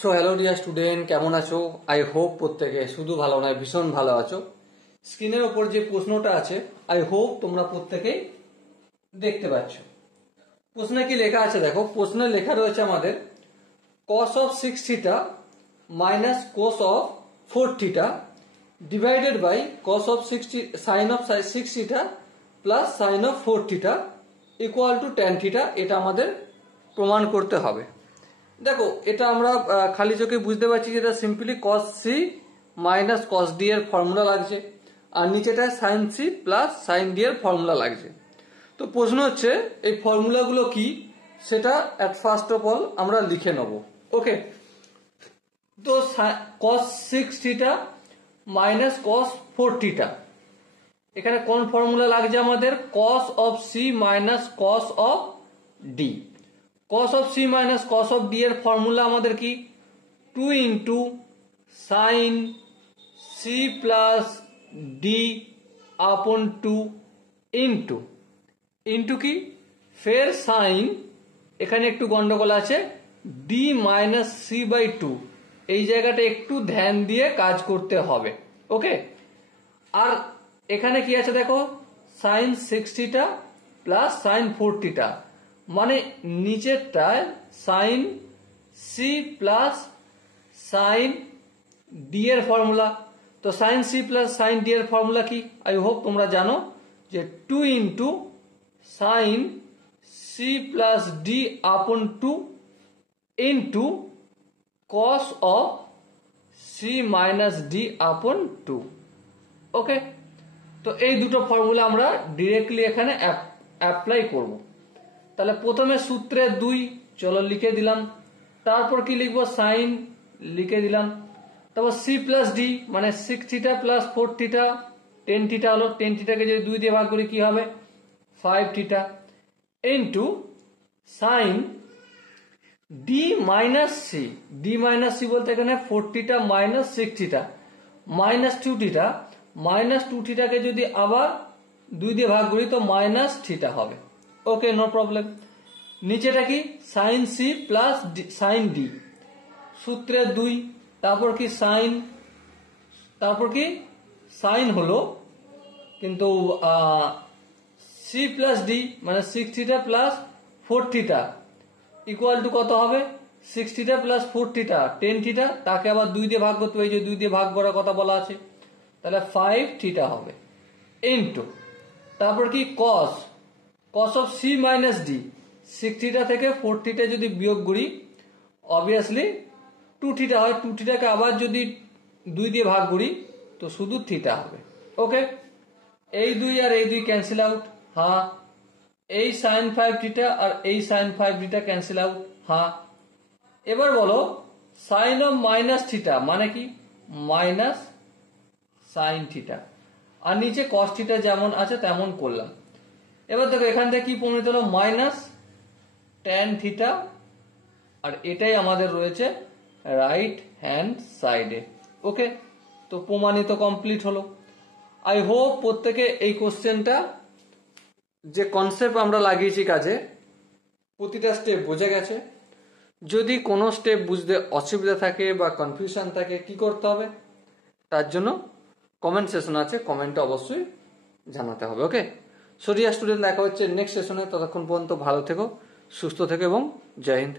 So hello dear student, কেমন আছো? I hope প্রত্যেকে শুধু ভালো নয় ভীষণ ভালো আছো। স্ক্রিনের ওপর যে প্রশ্নটা আছে আই হোপ তোমরা প্রত্যেকেই দেখতে পাচ্ছ। প্রশ্নে কি লেখা আছে দেখো। প্রশ্নে লেখা রয়েছে আমাদের cos of 6 theta minus cos of 4 theta divided by cos of sin of 6 theta plus sin of 4 theta equal to tan theta। এটা আমাদের প্রমাণ করতে হবে। দেখো এটা আমরা খালি চোখে বুঝতে পারছি যে এটা simply cos c minus cos d এর ফর্মুলা লাগছে, আর নিচেটায় sin c plus sin d এর ফর্মুলা লাগছে। তো প্রশ্ন হচ্ছে এই ফর্মুলাগুলো কি সেটা এট ফার্স্ট অফ অল আমরা লিখে নেব। ওকে, তো cos 6 theta minus cos 4 theta, এখানে কোন ফর্মুলা লাগছে আমাদের? cos of c minus cos of d। cos of c minus cos of d এর ফর্মুলা আমাদের কি? 2 into sign c plus d আপন 2 ইন্টু ইন্টু কি ফের সাইন, এখানে একটু গন্ডগোল আছে, d মাইনাস c বাই 2। এই জায়গাটা একটু ধ্যান দিয়ে কাজ করতে হবে। ওকে, আর এখানে কি আছে দেখো, sine 6 theta plus sine 4 theta, মানে নিচেরটায় sine C plus sine D এর ফর্মুলা। তো sine C plus sine D এর ফর্মুলা কি? আই হোপ তোমরা জানো যে 2 into sine C plus D upon 2 into cos of C minus D upon 2। ওকে, তো এই দুটো ফর্মুলা আমরা ডিরেক্টলি এখানে অ্যাপ্লাই করব। তাহলে প্রথমে সূত্রে 2 চলো লিখে দিলাম, তারপর কি লিখবো? সাইন লিখে দিলাম, তারপর সি প্লাস ডি মানে 6 থিটা প্লাস 4 থিটা 10 থিটা হলো, 10 থিটাকে যদি 2 দিয়ে ভাগ করি কি হবে? 5 theta into sine D minus C. D minus C বলতে এখানে 4 theta minus 6 theta minus 2 theta, minus 2 থিটাকে যদি আবার 2 দিয়ে ভাগ করি তো মাইনাস থিটা হবে। Okay, no problem. নিচেটা কি? Sine C plus sine D, সূত্রে 2, তারপর কি সাইন, তারপর কি সাইন হলো কিন্তু সি প্লাস ডি মানে 6 theta plus 4 theta equal to কত হবে? 6 থিটা প্লাস 4 থিটা 10 থিটা, তাকে আবার 2 দিয়ে ভাগ করতে হবে, যে 2 দিয়ে ভাগ করার কথা বলা আছে, তাহলে 5 থিটা হবে ইন্টু তারপর কি কস, cos of c minus d, 6 theta থেকে 4 থিটা যদি বিয়োগ করি অবভিয়াসলি 2 থিটা হয়, 2 থিটাকে আবার যদি 2 দিয়ে ভাগ করি তো শুধু থিটা হবে। ওকে, এই 2 আর এই 2 ক্যান্সেল আউট, হ্যাঁ। এই sin 5 থিটা আর এই sin 5 থিটা ক্যান্সেল আউট, হ্যাঁ। এবার বলো সাইন অফ মাইনাস থিটা মানে কি? মাইনাস সাইন থিটা, আর নিচে cos থিটা যেমন আছে তেমন করলাম। এবার দেখো এখান থেকে কি প্রমাণিত হলো? মাইনাস ট্যান থিটা, আর এটাই আমাদের রয়েছে রাইট হ্যান্ড সাইডে। ওকে, তো প্রমাণিত কমপ্লিট হলো। আই হোপ প্রত্যেকে এই কোশ্চেনটা যে কনসেপ্ট আমরা লাগিয়েছি কাজে প্রতিটা স্টেপ বুঝে গেছে। যদি কোনো স্টেপ বুঝতে অসুবিধা থাকে বা কনফিউশন থাকে কি করতে হবে তার জন্য কমেন্ট সেশন আছে, কমেন্টে অবশ্যই জানাতে হবে। ওকে, সো ডিয়ার স্টুডেন্ট, দেখা হচ্ছে নেক্সট সেশনে। ততক্ষণ পর্যন্ত ভালো থেকো, সুস্থ থেকো এবং জয় হিন্দ।